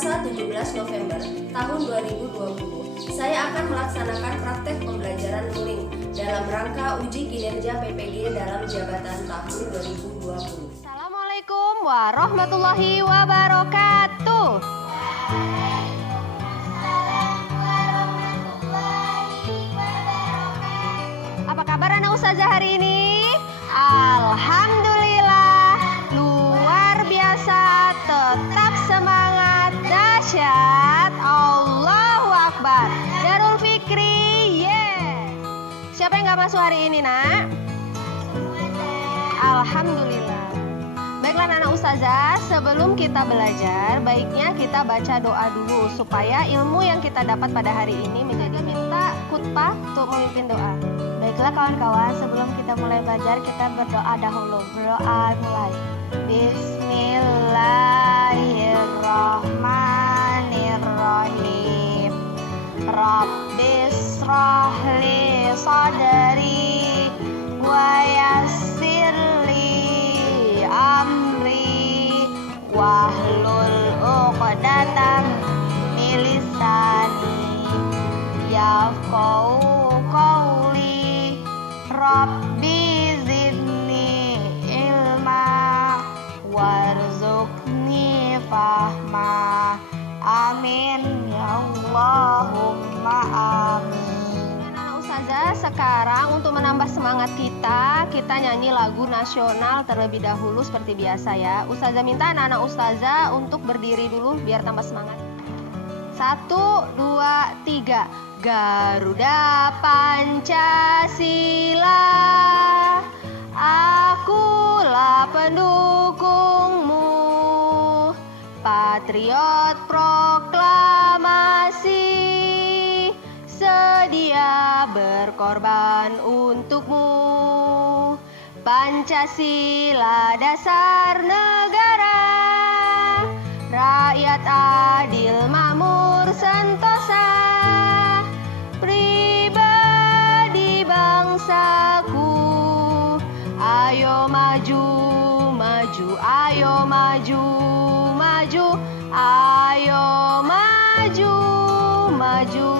Selasa 17 November tahun 2020, saya akan melaksanakan praktek pembelajaran luring dalam rangka uji kinerja PPG dalam jabatan tahun 2020. Assalamualaikum warahmatullahi wabarakatuh. Apa kabar anak ustazah hari ini? Alhamdulillah, luar biasa, tetap semangat, dahsyat, Allahu Akbar, Darul Fikri, Siapa yang gak masuk hari ini, nak? Alhamdulillah. Baiklah anak ustazah, sebelum kita belajar, baiknya kita baca doa dulu supaya ilmu yang kita dapat pada hari ini menjadi. Minta khutbah untuk memimpin doa. Baiklah kawan-kawan, sebelum kita mulai belajar, kita berdoa dahulu. Berdoa mulai. Bismillahirrahmanirrahim. Rabbishrahli sadri wa yassirli amri wahlul uqdatam min lisani yafqahu qawli. Rabbi zidni ilma warzuqni fahma. Amin ya Allahumma amin. Anak ustazah, sekarang untuk menambah semangat kita nyanyi lagu nasional terlebih dahulu seperti biasa ya. Ustazah minta anak-anak ustazah untuk berdiri dulu biar tambah semangat. 1, 2, 3. Garuda Pancasila, akulah pendukungmu. Patriot proklamasi, sedia berkorban untukmu. Pancasila dasar negara, rakyat adil makmur sentosa, pribadi bangsaku. Ayo maju, maju, ayo maju, maju, ayo maju, maju.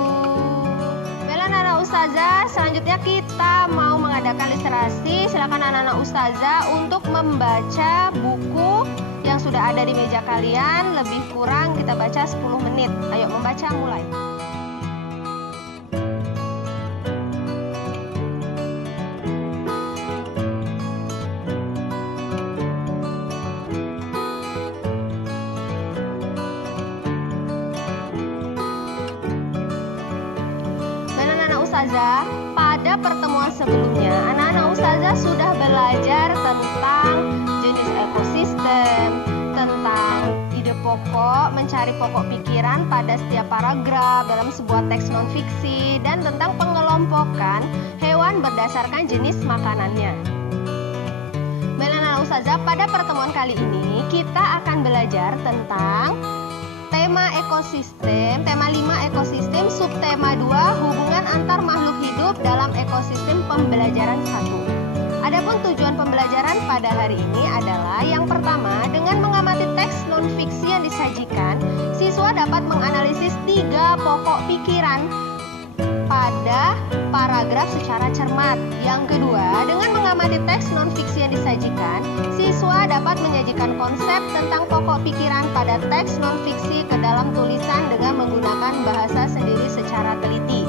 Baiklah anak-anak ustazah, selanjutnya kita mau mengadakan literasi. Silakan anak-anak ustazah untuk membaca buku yang sudah ada di meja kalian. Lebih kurang kita baca 10 menit. Ayo membaca mulai. Ustazah, pada pertemuan sebelumnya anak-anak ustazah sudah belajar tentang jenis ekosistem, tentang ide pokok, mencari pokok pikiran pada setiap paragraf dalam sebuah teks non-fiksi, dan tentang pengelompokan hewan berdasarkan jenis makanannya. Baiklah anak-anak ustazah, pada pertemuan kali ini kita akan belajar tentang tema ekosistem, tema 5 ekosistem, subtema 2 hubungan antar makhluk hidup dalam ekosistem pembelajaran 1. Adapun tujuan pembelajaran pada hari ini adalah yang pertama, dengan mengamati teks non-fiksi yang disajikan, siswa dapat menganalisis 3 pokok pikiran pada paragraf secara cermat. Yang kedua, dengan mengamati teks non-fiksi yang disajikan, siswa dapat menyajikan konsep tentang pokok pikiran pada teks non-fiksi ke dalam tulisan dengan menggunakan bahasa sendiri secara teliti.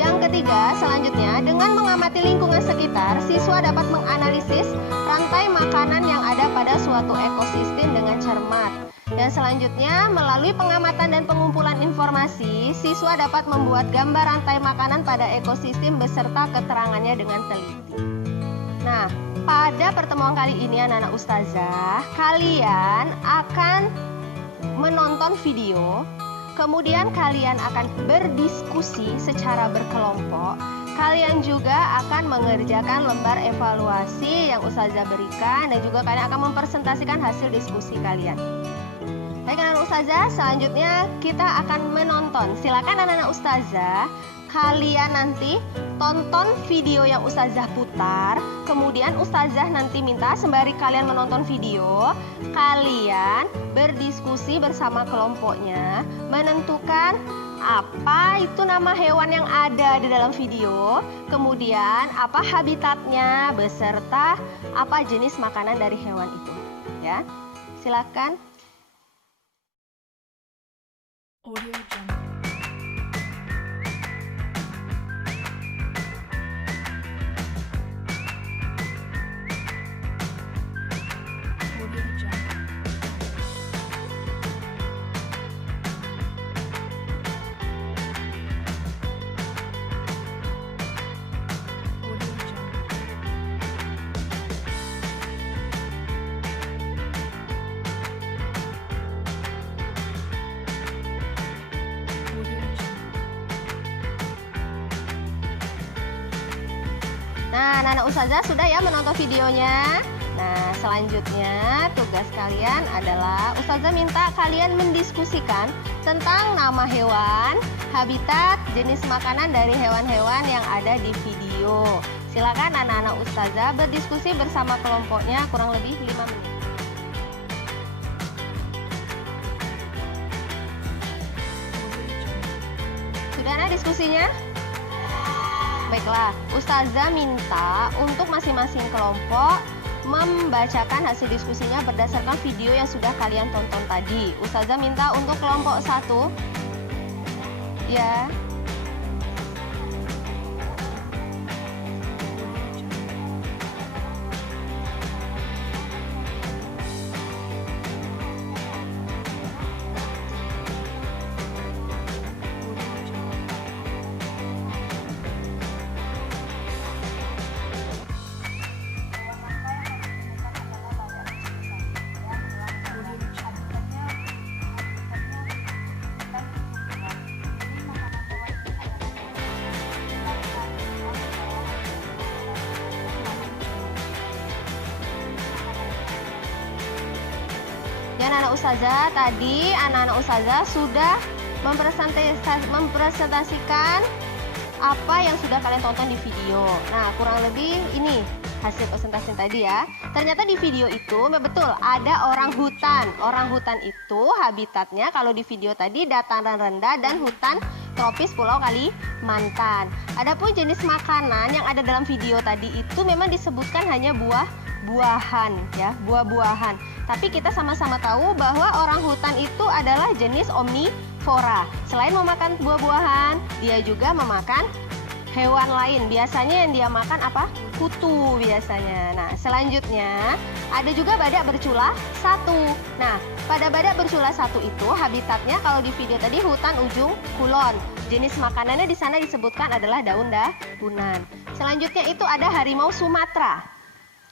Yang ketiga, selanjutnya, dengan mengamati lingkungan sekitar, siswa dapat menganalisis rantai makanan yang ada pada suatu ekosistem dengan cermat. Dan selanjutnya, melalui pengamatan dan pengumpulan informasi, siswa dapat membuat gambar rantai makanan pada ekosistem beserta keterangannya dengan teliti. Nah, pada pertemuan kali ini anak-anak ustazah, kalian akan menonton video, kemudian kalian akan berdiskusi secara berkelompok. Kalian juga akan mengerjakan lembar evaluasi yang ustazah berikan, dan juga kalian akan mempresentasikan hasil diskusi kalian. Baik anak-anak ustazah, selanjutnya kita akan menonton. Silakan anak-anak ustazah, kalian nanti tonton video yang Ustazah putar. Kemudian Ustazah nanti minta sembari kalian menonton video, kalian berdiskusi bersama kelompoknya, menentukan apa itu nama hewan yang ada di dalam video, kemudian apa habitatnya, beserta apa jenis makanan dari hewan itu. Ya, silakan. Audio Jungle. Audio Jungle. Audio Jungle. Audio Jungle. Nah, anak-anak Ustazah sudah ya menonton videonya. Nah, selanjutnya tugas kalian adalah Ustazah minta kalian mendiskusikan tentang nama hewan, habitat, jenis makanan dari hewan-hewan yang ada di video. Silakan anak-anak Ustazah berdiskusi bersama kelompoknya kurang lebih 5 menit. Sudah ada diskusinya? Baiklah, Ustazah minta untuk masing-masing kelompok membacakan hasil diskusinya berdasarkan video yang sudah kalian tonton tadi. Ustazah minta untuk kelompok 1 ya. Ya, anak-anak Ustazah, tadi anak-anak Ustazah sudah mempresentasikan apa yang sudah kalian tonton di video. Nah, kurang lebih ini hasil presentasi tadi ya. Ternyata di video itu betul ada orang hutan. Orang hutan itu habitatnya kalau di video tadi dataran rendah dan hutan tropis Pulau Kalimantan. Adapun jenis makanan yang ada dalam video tadi itu memang disebutkan hanya buah-buahan ya, buah-buahan. Tapi kita sama-sama tahu bahwa orang hutan itu adalah jenis omnivora. Selain memakan buah-buahan, dia juga memakan hewan lain. Biasanya yang dia makan apa? Kutu biasanya. Nah, selanjutnya ada juga badak bercula 1. Nah, pada badak bercula 1 itu habitatnya kalau di video tadi hutan ujung kulon. Jenis makanannya di sana disebutkan adalah daun-daunan. Selanjutnya itu ada harimau Sumatera.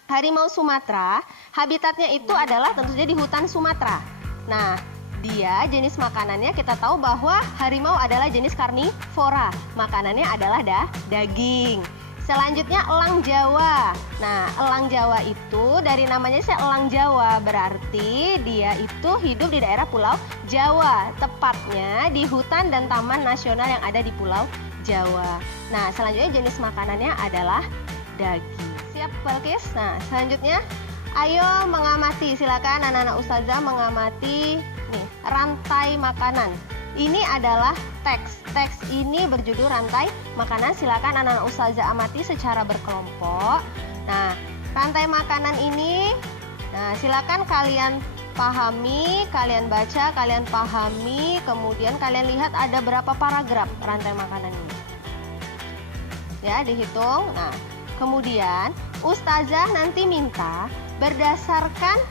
Harimau Sumatera habitatnya itu adalah tentunya di hutan Sumatera. Nah, dia jenis makanannya kita tahu bahwa harimau adalah jenis karnivora. Makanannya adalah daging. Selanjutnya elang Jawa. Nah, elang Jawa itu dari namanya sih elang Jawa, berarti dia itu hidup di daerah Pulau Jawa, tepatnya di hutan dan taman nasional yang ada di Pulau Jawa. Nah, selanjutnya jenis makanannya adalah daging. Siap, Balkis? Nah, selanjutnya ayo mengamati, silakan anak-anak Ustazah mengamati nih, rantai makanan. Ini adalah teks. Teks ini berjudul rantai makanan. Silakan anak-anak Ustazah amati secara berkelompok. Nah, rantai makanan ini, nah silakan kalian pahami, kalian baca, kalian pahami, kemudian kalian lihat ada berapa paragraf rantai makanan ini. Ya, dihitung. Nah, kemudian Ustazah nanti minta berdasarkan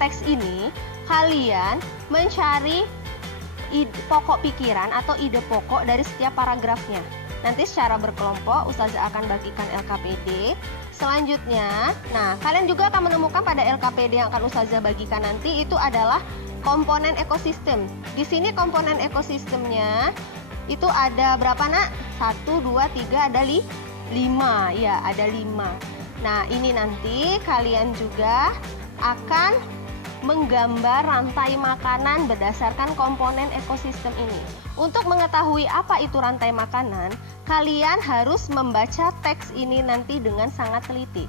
teks ini kalian mencari pokok pikiran atau ide pokok dari setiap paragrafnya. Nanti secara berkelompok Ustazah akan bagikan LKPD. Selanjutnya, nah kalian juga akan menemukan pada LKPD yang akan Ustazah bagikan nanti itu adalah komponen ekosistem. Di sini komponen ekosistemnya itu ada berapa, Nak? 1, 2, 3, ada 5. Ya, ada 5. Nah, ini nanti kalian juga akan menggambar rantai makanan berdasarkan komponen ekosistem ini. Untuk mengetahui apa itu rantai makanan, kalian harus membaca teks ini nanti dengan sangat teliti.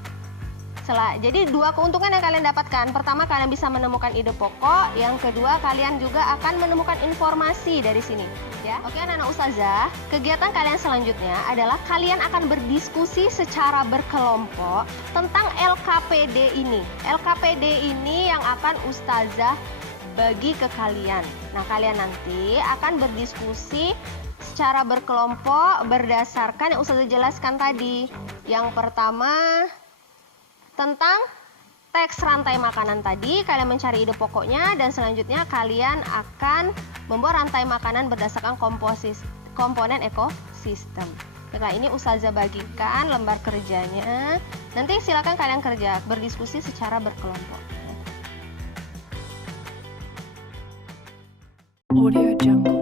Jadi dua keuntungan yang kalian dapatkan. Pertama, kalian bisa menemukan ide pokok. Yang kedua, kalian juga akan menemukan informasi dari sini. Ya, oke anak-anak ustazah. Kegiatan kalian selanjutnya adalah kalian akan berdiskusi secara berkelompok tentang LKPD ini. LKPD ini yang akan ustazah bagi ke kalian. Nah, kalian nanti akan berdiskusi secara berkelompok berdasarkan yang ustazah jelaskan tadi. Yang pertama, tentang teks rantai makanan tadi, kalian mencari ide pokoknya dan selanjutnya kalian akan membuat rantai makanan berdasarkan komponen ekosistem. Nah, ini ustazah bagikan lembar kerjanya. Nanti silakan kalian kerja, berdiskusi secara berkelompok. Audio Jungle.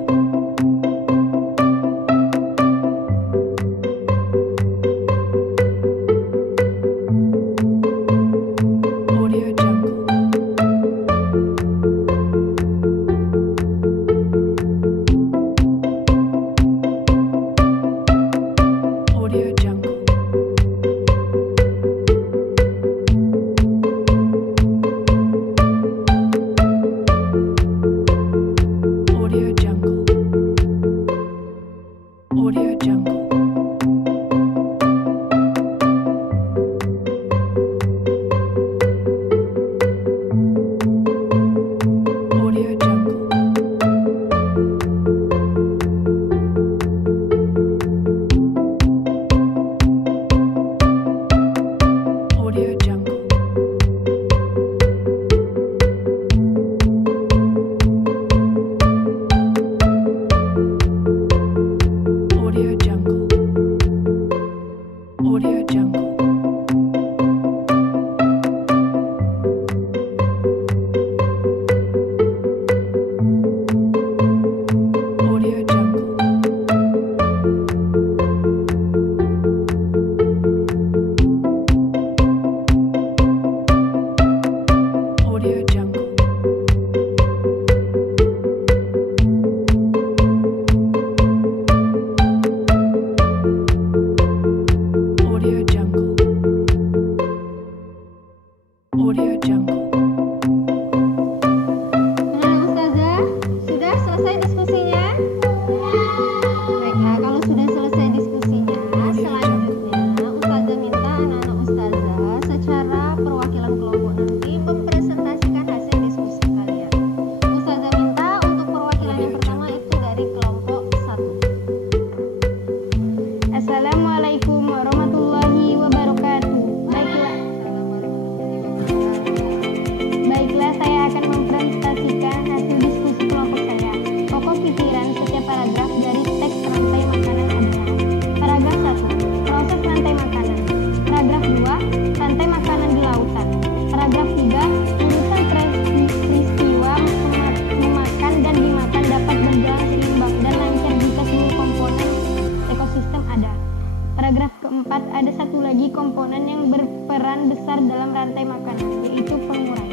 ada satu lagi komponen yang berperan besar dalam rantai makanan, yaitu pengurai.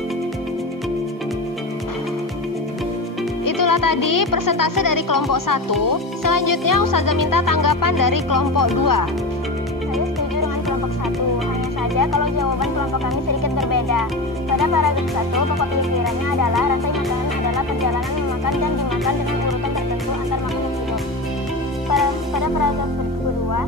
Itulah tadi persentase dari kelompok 1. Selanjutnya Ustazah minta tanggapan dari kelompok 2. Saya setuju dengan kelompok 1, hanya saja kalau jawaban kelompok kami sedikit berbeda. Pada paragraf 1, pokok pikirannya adalah rantai makanan adalah perjalanan memakan dan dimakan dengan urutan tertentu antar makhluk hidup. Pada paragraf kedua,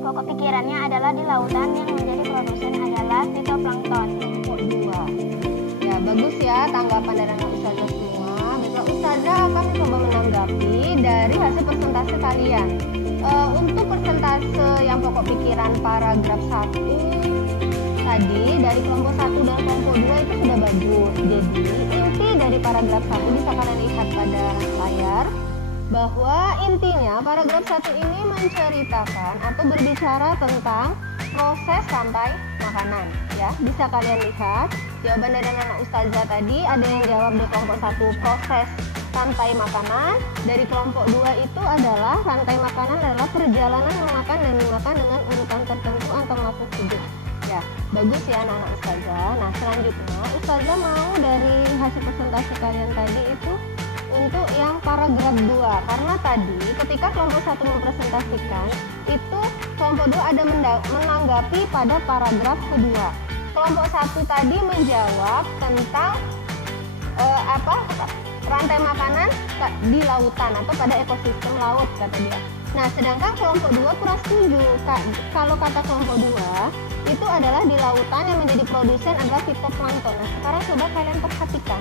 pokok pikirannya adalah di lautan yang menjadi produsen adalah fitoplankton. Kelompok 2. Ya, bagus ya tanggapan dari anak Ustazah semua. Besok Ustazah akan coba menanggapi dari hasil persentase kalian. Untuk persentase yang pokok pikiran paragraf 1 tadi dari kelompok 1 dan kelompok 2 itu sudah bagus. Jadi inti dari paragraf 1 bisa kalian lihat pada layar, bahwa intinya paragraf 1 ini menceritakan atau berbicara tentang proses rantai makanan. Ya, bisa kalian lihat jawaban dari anak Ustazah tadi, ada yang jawab di kelompok 1 proses rantai makanan, dari kelompok 2 itu adalah rantai makanan adalah perjalanan memakan dan dimakan dengan urutan tertentu antar makhluk hidup. Ya, Bagus ya anak-anak Ustazah. Nah, selanjutnya Ustazah mau dari hasil presentasi kalian tadi itu untuk yang paragraf 2. Karena tadi ketika kelompok 1 mempresentasikan, itu kelompok 2 ada menanggapi pada paragraf kedua. Kelompok 1 tadi menjawab tentang rantai makanan di lautan atau pada ekosistem laut, kata dia. Nah, sedangkan kelompok 2 kurang setuju. Kalau kata kelompok 2 itu adalah di lautan yang menjadi produsen adalah fitoplankton. Nah, sekarang coba kalian perhatikan.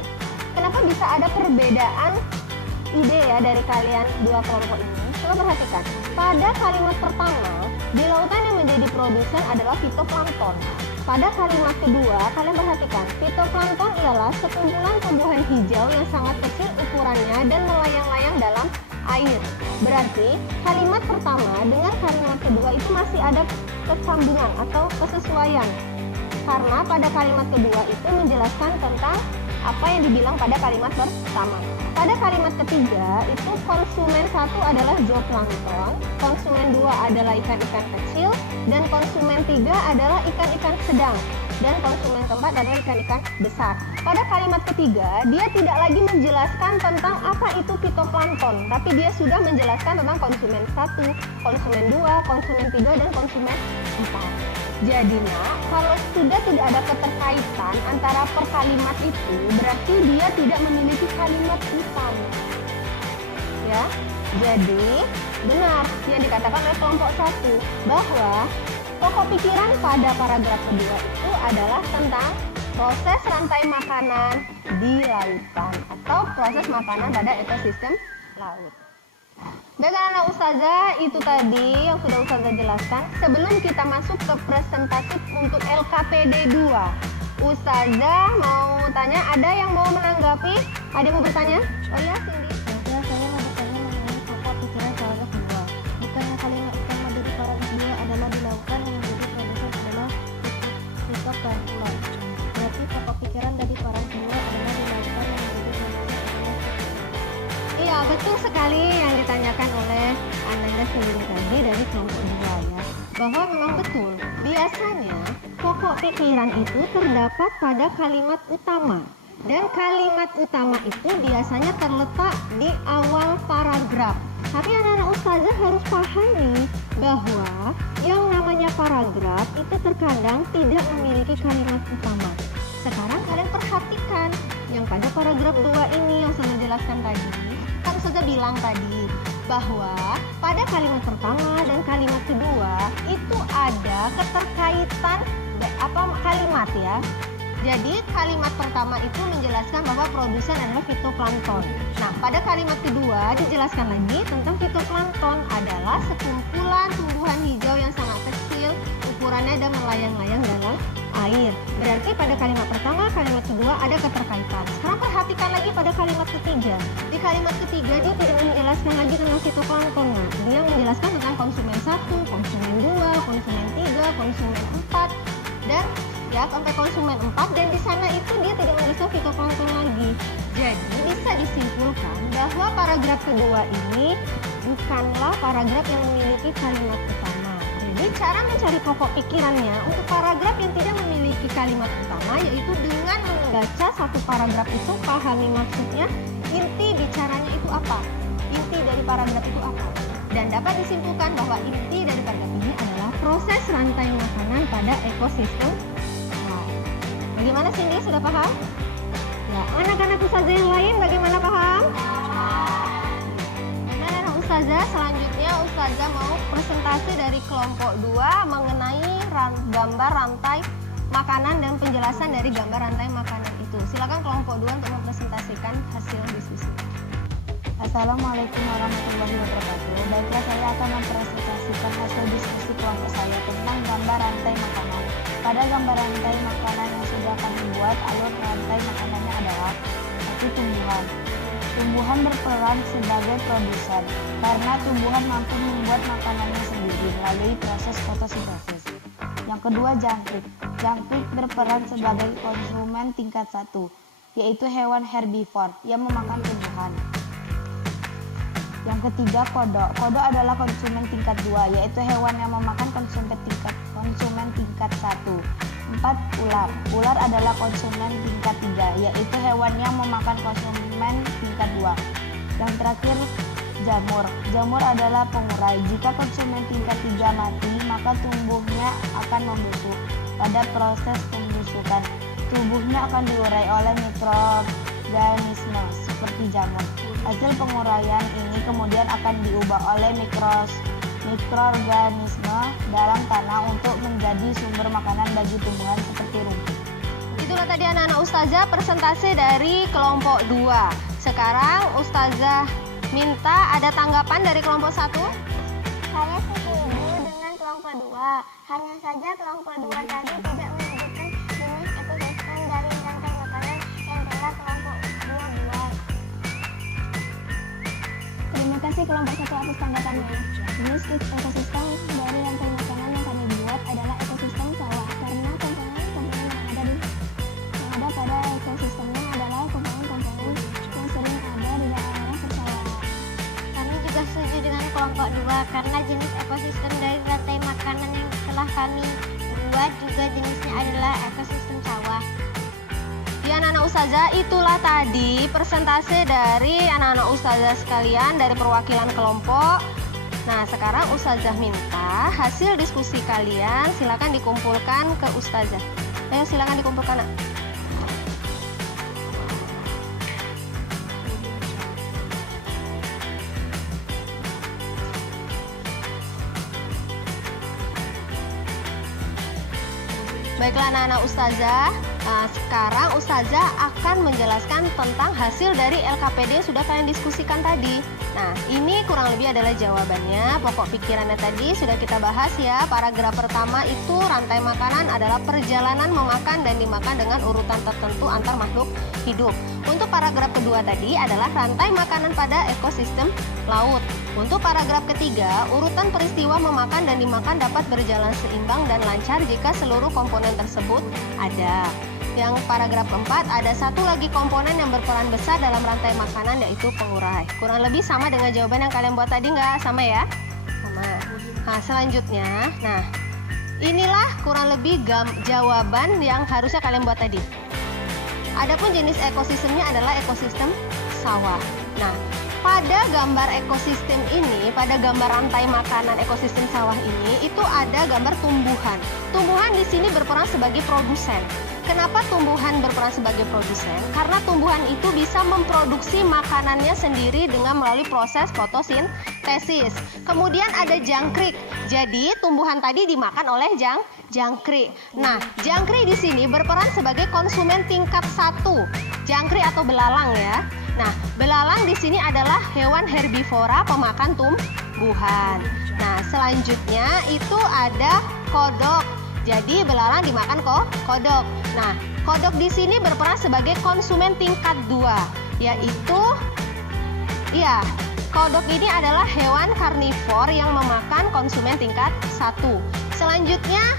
Kenapa bisa ada perbedaan ide ya dari kalian dua kelompok ini? Coba perhatikan. Pada kalimat pertama, di lautan yang menjadi produsen adalah fitoplankton. Pada kalimat kedua, kalian perhatikan, fitoplankton ialah sekumpulan tumbuhan hijau yang sangat kecil ukurannya dan melayang-layang dalam air. Berarti kalimat pertama dengan kalimat kedua itu masih ada kesambungan atau kesesuaian. Karena pada kalimat kedua itu menjelaskan tentang apa yang dibilang pada kalimat pertama. Pada kalimat ketiga itu konsumen 1 adalah zooplankton, konsumen 2 adalah ikan-ikan kecil, dan konsumen 3 adalah ikan-ikan sedang, dan konsumen keempat adalah ikan-ikan besar. Pada kalimat ketiga dia tidak lagi menjelaskan tentang apa itu fitoplankton, tapi dia sudah menjelaskan tentang konsumen 1, konsumen 2, konsumen 3, dan konsumen 4. Jadi nak, kalau sudah tidak ada keterkaitan antara per kalimat itu, berarti dia tidak memiliki kalimat utama. Ya, jadi benar yang dikatakan oleh kelompok 1 bahwa pokok pikiran pada paragraf kedua itu adalah tentang proses rantai makanan di lautan atau proses makanan pada ekosistem laut. Baiklah anak Ustazah, itu tadi yang sudah Ustazah jelaskan. Sebelum kita masuk ke presentasi untuk LKPD 2, Ustazah mau tanya, ada yang mau menanggapi? Ada yang mau bertanya? Oh ya, Cindy. Saya mau bertanya mengenai pokok pikiran paragraf 2. Bukannya kalimat utama dari paragraf 2 adalah dilakukan yang menjadi produsen adalah fitoplankton. Berarti pokok pikiran dari paragraf 2 adalah dilakukan yang menjadi produsen adalah. Iya, betul sekali yang ditanyakan oleh Ananda sendiri tadi dari kelompok 2 ya. Bahwa memang betul, biasanya pokok pikiran itu terdapat pada kalimat utama. Dan kalimat utama itu biasanya terletak di awal paragraf. Tapi anak-anak Ustazah harus pahami bahwa yang namanya paragraf itu terkadang tidak memiliki kalimat utama. Sekarang kalian perhatikan yang pada paragraf 2 ini yang saya jelaskan tadi. Kan Ustazah bilang tadi bahwa pada kalimat pertama dan kalimat kedua itu ada keterkaitan kalimat ya. Jadi kalimat pertama itu menjelaskan bahwa produsen adalah fitoplankton. Nah, pada kalimat kedua dijelaskan lagi tentang fitoplankton adalah sekumpulan tumbuhan hijau yang sangat kecil, ukurannya dan melayang-layang dalam air. Berarti pada kalimat pertama, kalimat kedua ada keterkaitan. Sekarang perhatikan lagi pada kalimat ketiga. Di kalimat ketiga dia tidak menjelaskan lagi tentang fitoplankton. Nah, dia menjelaskan tentang konsumen 1, konsumen 2, konsumen 3, konsumen 4 dan ya sampai konsumen 4, dan di sana itu dia tidak menjelaskan fitoplankton lagi. Jadi bisa disimpulkan bahwa paragraf kedua ini bukanlah paragraf yang memiliki kalimat utama. Jadi cara mencari pokok pikirannya untuk paragraf yang tidak memiliki kalimat utama yaitu dengan membaca satu paragraf itu, pahami maksudnya, inti bicaranya itu apa, inti dari paragraf itu apa, dan dapat disimpulkan bahwa inti dari paragraf ini adalah proses rantai makanan pada ekosistem. Bagaimana Cindy, sudah paham? Ya, anak-anak Ustazah yang lain bagaimana paham? Nah, anak Ustazah, selanjutnya Ustazah mau presentasi dari kelompok 2 mengenai gambar rantai makanan dan penjelasan dari gambar rantai makanan itu. Silakan kelompok 2 untuk mempresentasikan hasil diskusi. Assalamualaikum warahmatullahi wabarakatuh. Baiklah, saya akan mempresentasikan hasil diskusi kelompok saya tentang gambar rantai makanan. Pada gambar rantai makanan yang sudah kami buat, alur rantai makanannya adalah satu, tumbuhan. Tumbuhan berperan sebagai produsen karena tumbuhan mampu membuat makanannya sendiri melalui proses fotosintesis. Yang kedua, jangkrik. Jangkrik berperan sebagai konsumen tingkat 1, yaitu hewan herbivor yang memakan tumbuhan. Yang ketiga, kodok. Kodok adalah konsumen tingkat 2, yaitu hewan yang memakan konsumen tingkat 1. 4. Ular. Ular adalah konsumen tingkat 3, yaitu hewan yang memakan konsumen tingkat 2. Yang terakhir, jamur. Jamur adalah pengurai. Jika konsumen tingkat 3 mati, maka tubuhnya akan membusuk. Pada proses pembusukan, tubuhnya akan diurai oleh mikroorganisme seperti jamur. Hasil penguraian ini kemudian akan diubah oleh mikroorganisme dalam tanah untuk menjadi sumber makanan bagi tumbuhan seperti rumput. Itulah tadi anak-anak Ustazah persentase dari kelompok 2. Sekarang Ustazah minta ada tanggapan dari kelompok 1. Saya setuju dengan kelompok 2. Hanya saja kelompok 2 tadi tidak menyebutkan jenis ekosistem dari rantai makanan yang telah kelompok 2 buat. Terima kasih kelompok 1 atas tanggapannya. Jenis ekosistem dari rantai makanan yang kami buat adalah ekosistem sawah, karena komponen-komponen yang ada pada ekosistemnya adalah komponen-komponen yang sering ada di daerah persawahan. Kami juga setuju dengan kelompok 2 karena jenis ekosistem dari rantai makanan yang telah kami buat juga jenisnya adalah ekosistem sawah. Ya anak-anak Ustazah, itulah tadi persentase dari anak-anak Ustazah sekalian dari perwakilan kelompok. Nah, sekarang Ustazah minta hasil diskusi kalian silakan dikumpulkan ke Ustazah. Ayo silakan dikumpulkan, Nak. Baiklah anak-anak Ustazah, nah, sekarang Ustazah akan menjelaskan tentang hasil dari LKPD yang sudah kalian diskusikan tadi. Nah, ini kurang lebih adalah jawabannya. Pokok pikirannya tadi sudah kita bahas ya. Paragraf pertama itu rantai makanan adalah perjalanan memakan dan dimakan dengan urutan tertentu antar makhluk hidup. Untuk paragraf kedua tadi adalah rantai makanan pada ekosistem laut. Untuk paragraf ketiga, urutan peristiwa memakan dan dimakan dapat berjalan seimbang dan lancar jika seluruh komponen tersebut ada. Yang paragraf keempat, ada satu lagi komponen yang berperan besar dalam rantai makanan, yaitu pengurai. Kurang lebih sama dengan jawaban yang kalian buat tadi, nggak? Sama ya? Sama. Nah, selanjutnya, nah inilah kurang lebih jawaban yang harusnya kalian buat tadi. Adapun jenis ekosistemnya adalah ekosistem sawah. Nah, pada gambar ekosistem ini, pada gambar rantai makanan ekosistem sawah ini, itu ada gambar tumbuhan. Tumbuhan di sini berperan sebagai produsen. Kenapa tumbuhan berperan sebagai produsen? Karena tumbuhan itu bisa memproduksi makanannya sendiri dengan melalui proses fotosintesis. Kemudian ada jangkrik. Jadi tumbuhan tadi dimakan oleh jangkrik. Nah, jangkrik di sini berperan sebagai konsumen tingkat 1. Jangkrik atau belalang ya. Nah, belalang di sini adalah hewan herbivora pemakan tumbuhan. Nah, selanjutnya itu ada kodok. Jadi belalang dimakan kodok. Nah, kodok di sini berperan sebagai konsumen tingkat 2, yaitu kodok ini adalah hewan karnivor yang memakan konsumen tingkat 1. Selanjutnya,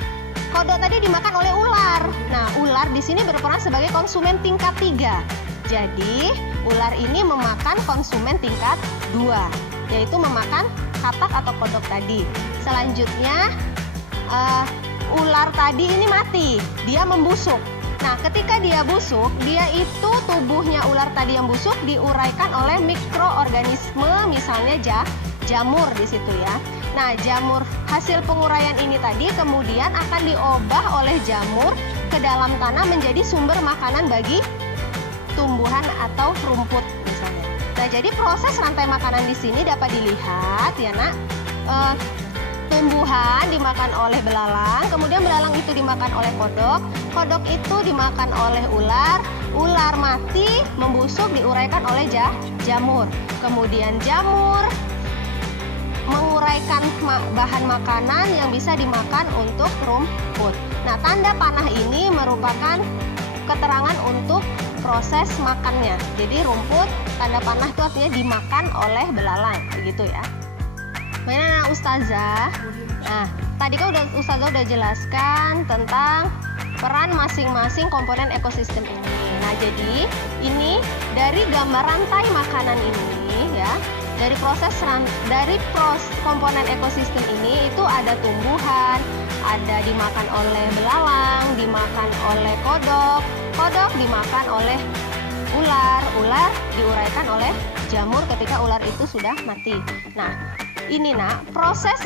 kodok tadi dimakan oleh ular. Nah, ular di sini berperan sebagai konsumen tingkat 3. Jadi, ular ini memakan konsumen tingkat 2, yaitu memakan katak atau kodok tadi. Selanjutnya, ular tadi ini mati, dia membusuk. Nah, ketika dia busuk, dia itu tubuhnya ular tadi yang busuk diuraikan oleh mikroorganisme, misalnya jamur di situ ya. Nah, jamur hasil penguraian ini tadi kemudian akan diubah oleh jamur ke dalam tanah menjadi sumber makanan bagi tumbuhan atau rumput misalnya. Nah, jadi proses rantai makanan di sini dapat dilihat ya, Nak. Tumbuhan dimakan oleh belalang, kemudian belalang itu dimakan oleh kodok, kodok itu dimakan oleh ular, ular mati, membusuk, diuraikan oleh jamur. Kemudian jamur menguraikan bahan makanan yang bisa dimakan untuk rumput. Nah, tanda panah ini merupakan keterangan untuk proses makannya. Jadi rumput, tanda panah itu artinya dimakan oleh belalang, begitu ya. Mana Ustazah? Nah, tadi kan Ustazah udah jelaskan tentang peran masing-masing komponen ekosistem ini. Nah, jadi ini dari gambar rantai makanan ini ya, Dari komponen ekosistem ini itu ada tumbuhan, ada dimakan oleh belalang, dimakan oleh kodok, kodok dimakan oleh ular, ular diuraikan oleh jamur ketika ular itu sudah mati. Nah, ini proses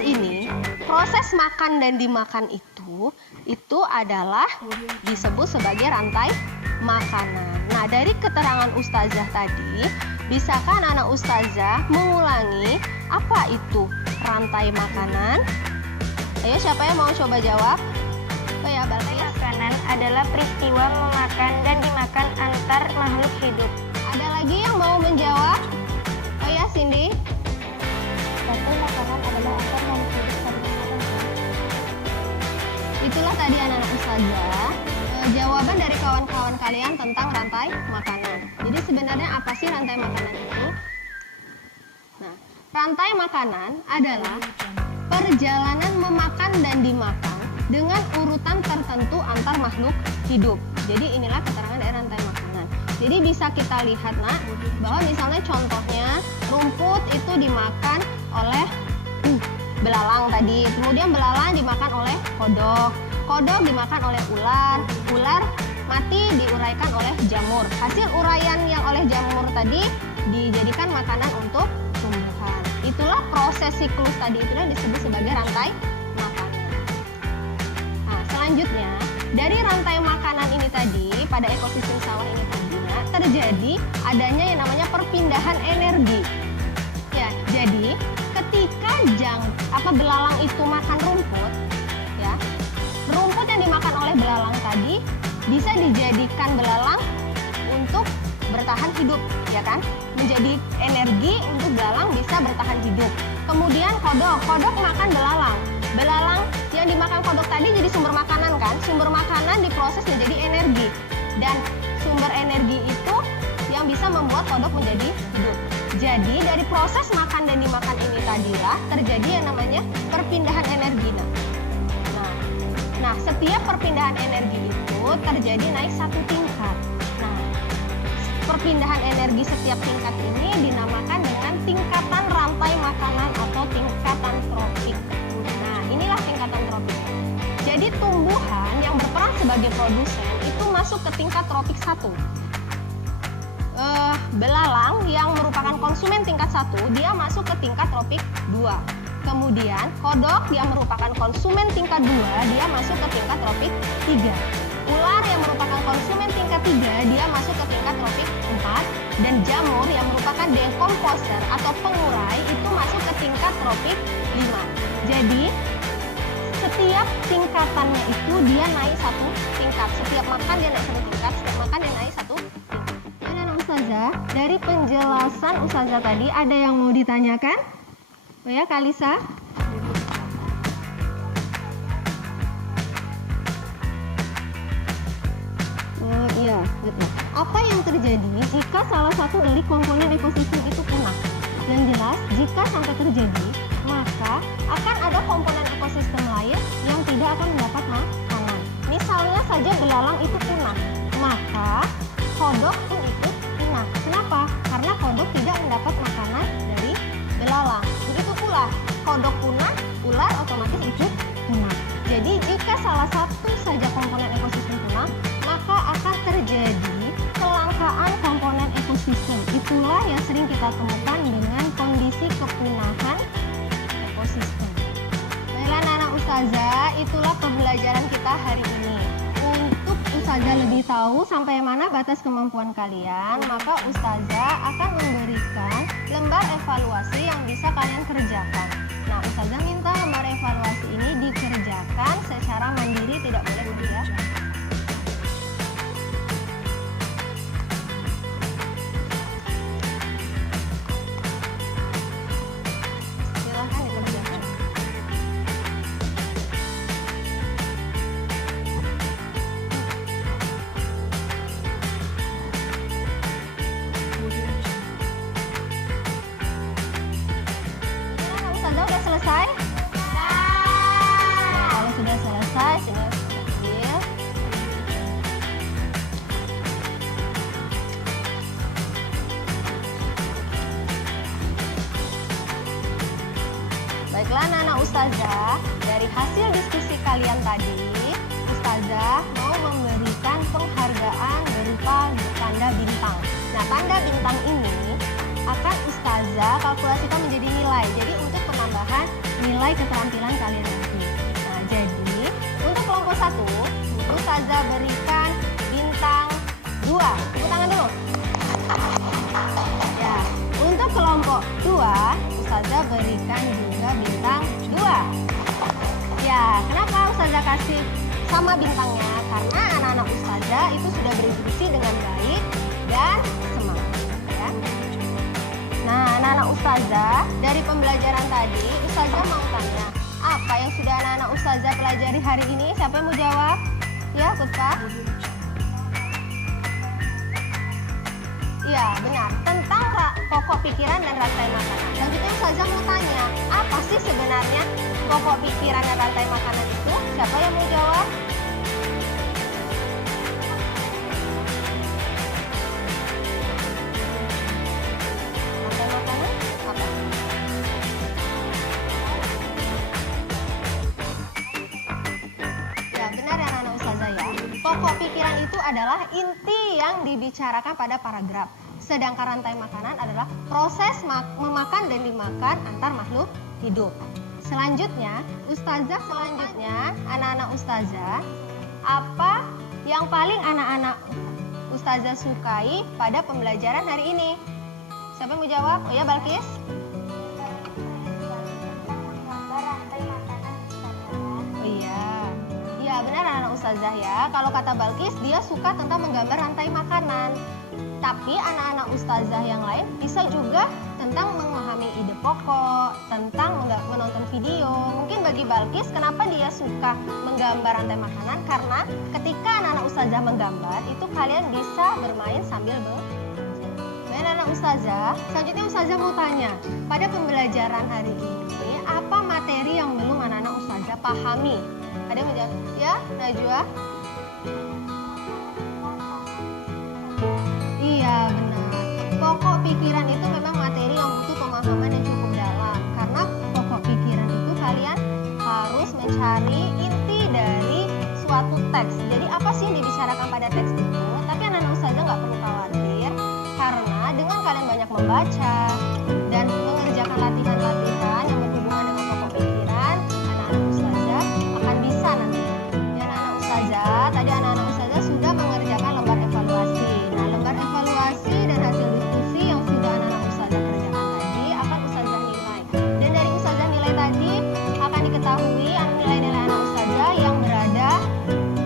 makan dan dimakan itu adalah disebut sebagai rantai makanan. Nah, dari keterangan ustazah tadi, bisakah anak-anak ustazah mengulangi apa itu rantai makanan? Ayo, siapa yang mau coba jawab? Oh ya, Rantai makanan adalah peristiwa memakan dan dimakan antar makhluk hidup. Ada lagi yang mau menjawab? Oh ya, Cindy. Rantai makanan adalah antar makhluk hidup saling memakan. Itulah tadi anak-anak ustazah jawaban dari kawan-kawan kalian tentang rantai makanan. Jadi sebenarnya apa sih rantai makanan itu? Nah, rantai makanan adalah perjalanan memakan dan dimakan dengan urutan tertentu antar makhluk hidup. Jadi inilah keterangan dari rantai makanan. Jadi bisa kita lihat bahwa misalnya contohnya rumput itu dimakan oleh belalang tadi, kemudian belalang dimakan oleh kodok, kodok dimakan oleh ular, ular mati diuraikan oleh jamur. Hasil uraian yang oleh jamur tadi dijadikan makanan untuk tumbuhan. Itulah proses siklus tadi, itulah disebut sebagai rantai makanan. Nah, selanjutnya dari rantai makanan ini tadi pada ekosistem sawah ini tadi terjadi adanya yang namanya perpindahan energi. Ya, jadi ketika belalang itu makan rumput, ya, rumput yang dimakan oleh belalang tadi bisa dijadikan belalang untuk bertahan hidup, ya kan? Menjadi energi untuk belalang bisa bertahan hidup. Kemudian kodok makan belalang. Belalang yang dimakan kodok tadi jadi sumber makanan kan? Sumber makanan diproses menjadi energi. Dan sumber energi itu yang bisa membuat kodok menjadi hidup. Jadi dari proses makan dan dimakan ini tadilah terjadi yang namanya perpindahan energi. Nah, setiap perpindahan energi itu terjadi naik satu tingkat. Nah, perpindahan energi setiap tingkat ini dinamakan dengan tingkatan rantai makanan atau tingkatan tropik. Nah, inilah tingkatan tropik. Jadi tumbuhan yang berperan sebagai produsen itu masuk ke tingkat tropik 1. Belalang yang merupakan konsumen tingkat 1, dia masuk ke tingkat tropik 2. Kemudian kodok yang merupakan konsumen tingkat 2, dia masuk ke tingkat tropik 3. Ular yang merupakan konsumen tingkat 3, dia masuk ke tingkat tropik 4. Dan jamur yang merupakan decomposer atau pengurai itu masuk ke tingkat tropik 5. Jadi setiap tingkatannya itu dia naik satu tingkat. Setiap makan dia naik satu tingkat, setiap makan dia naik satu tingkat. Ustazah, dari penjelasan Ustazah tadi ada yang mau ditanyakan? Oh ya, Kalisa? Iya, betul. Apa yang terjadi jika salah satu dari komponen ekosistem itu punah? Yang jelas, jika sampai terjadi, maka akan ada komponen ekosistem lain yang tidak akan mendapat makanan. Misalnya saja belalang itu punah, maka kodok pun ikut punah. Kenapa? Karena kodok tidak mendapat makanan dari belalang. Begitu pula, kodok punah, ular otomatis ikut punah. Jadi jika salah satu saja komponen ekosistem punah, maka akan terjadi kelangkaan komponen ekosistem. Itulah yang sering kita temukan dengan kondisi kepunahan ekosistem. Baiklah anak ustazah, itulah pembelajaran kita hari ini. Untuk ustazah lebih tahu sampai mana batas kemampuan kalian, maka ustazah akan memberikan lembar evaluasi yang bisa kalian kerjakan. Nah, ustazah minta lembar evaluasi ini dikerjakan secara mandiri, tidak boleh ujian. Silahkan dikerjakan. Ustazah udah selesai? Nah, kalau sudah selesai, sini ambil. ustazah, dari hasil diskusi kalian tadi, ustazah mau memberikan penghargaan berupa tanda bintang. Nah, tanda bintang ini akan ustazah kalkulasikan menjadi nilai. Jadi untuk penambahan nilai keterampilan kalian nanti. Nah, jadi untuk kelompok 1, ustazah berikan bintang 2. Tepuk tangan dulu. Ya, untuk kelompok 2, ustazah berikan juga bintang 2. Ya, kenapa ustazah kasih sama bintangnya? Karena anak-anak ustazah itu sudah berdiskusi dengan baik dan semangat. Ya. Nah, anak-anak ustazah, dari pembelajaran tadi, ustazah mau tanya, apa yang sudah anak-anak ustazah pelajari hari ini? Siapa yang mau jawab? Ya, Puspa? Iya, benar. Tentang pokok pikiran dan rantai makanan. Selanjutnya ustazah mau tanya, apa sih sebenarnya pokok pikiran dan rantai makanan itu? Siapa yang mau jawab? Rantai makanan apa? Ya, benar ya anak ustazah ya. Pokok pikiran itu adalah inti yang dibicarakan pada paragraf. Sedangkan rantai makanan adalah proses memakan dan dimakan antar makhluk hidup. Selanjutnya, anak-anak ustazah, apa yang paling anak-anak ustazah sukai pada pembelajaran hari ini? Siapa yang mau jawab? Oh ya, Balkis? Oh iya. Iya, benar anak-anak ustazah ya. Kalau kata Balkis, dia suka tentang menggambar rantai makanan. Tapi anak-anak ustazah yang lain bisa juga tentang memahami ide pokok, tentang menonton video. Mungkin bagi Balkis, kenapa dia suka menggambar rantai makanan? Karena ketika anak-anak ustazah menggambar, itu kalian bisa bermain sambil anak-anak ustazah. Selanjutnya ustazah mau tanya, pada pembelajaran hari ini, apa materi yang belum anak-anak ustazah pahami? Ada yang mau jawab? Ya, Najwa? Iya, benar. Pokok pikiran itu memang materi yang butuh pemahaman yang cukup dalam. Karena pokok pikiran itu kalian harus mencari inti dari suatu teks. Jadi apa sih yang dibicarakan pada teks itu? Tapi anak-anak ustazah nggak perlu khawatir. Karena dengan kalian banyak membaca dan mengerjakan latihan-latihan yang berhubungan dengan pokok pikiran, anak-anak ustazah akan bisa nanti. Dan anak-anak ustazah, tadi anak-anak ustazah sudah mengerjakan lembar evaluasi. Nah, lembar evaluasi dan hasil diskusi yang sudah anak-anak ustazah kerjakan tadi akan ustazah nilai. Dan dari ustazah nilai tadi akan diketahui nilai-nilai anak ustazah yang berada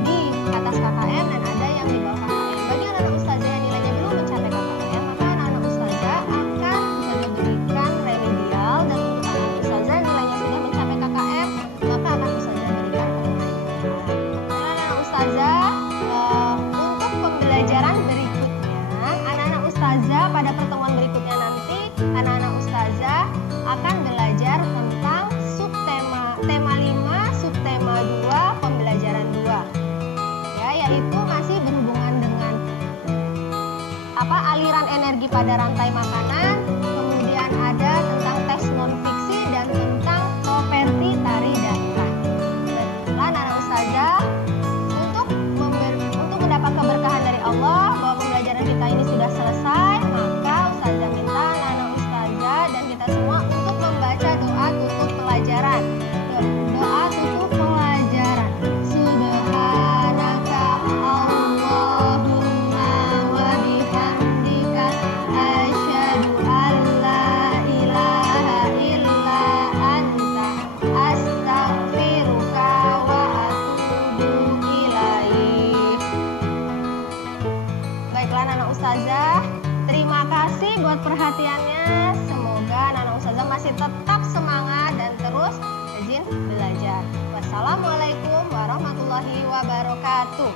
di atas KKM dan ada yang di bawah KKM. Bagi anak-anak ustazah yang nilainya belum mencapai KKM, maka anak-anak ustazah akan ustazah berikan remedial, dan untuk anak ustazah nilainya sudah mencapai KKM, maka akan ustazah berikan penilaian. Nah, anak ustazah, untuk pembelajaran berikutnya, anak-anak ustazah pada pertemuan berikutnya nanti, anak-anak ustazah akan belajar tentang tema 5, subtema 2, pembelajaran 2. Ya, yaitu masih berhubungan dengan aliran energi pada rantai makanan, kemudian ada tentang teks non-fiksi dan tentang properti tari daerah. Baiklah anak ustazah, untuk mendapat keberkahan dari Allah bahwa pembelajaran kita ini sudah selesai, maka ustazah minta anak-anak ustazah dan kita semua untuk membaca doa tutup pelajaran. Doa tutup pelajaran. Subhanaka Allahumma wa bihamdika asyhadu an la ilaha illa anta astaghfiruka wa atubu ilaik. Baiklah anak ustazah, terima kasih buat perhatiannya. Semoga anak ustazah masih tetap semangat dan terus rajin belajar. Wassalamualaikum warahmatullahi wabarakatuh.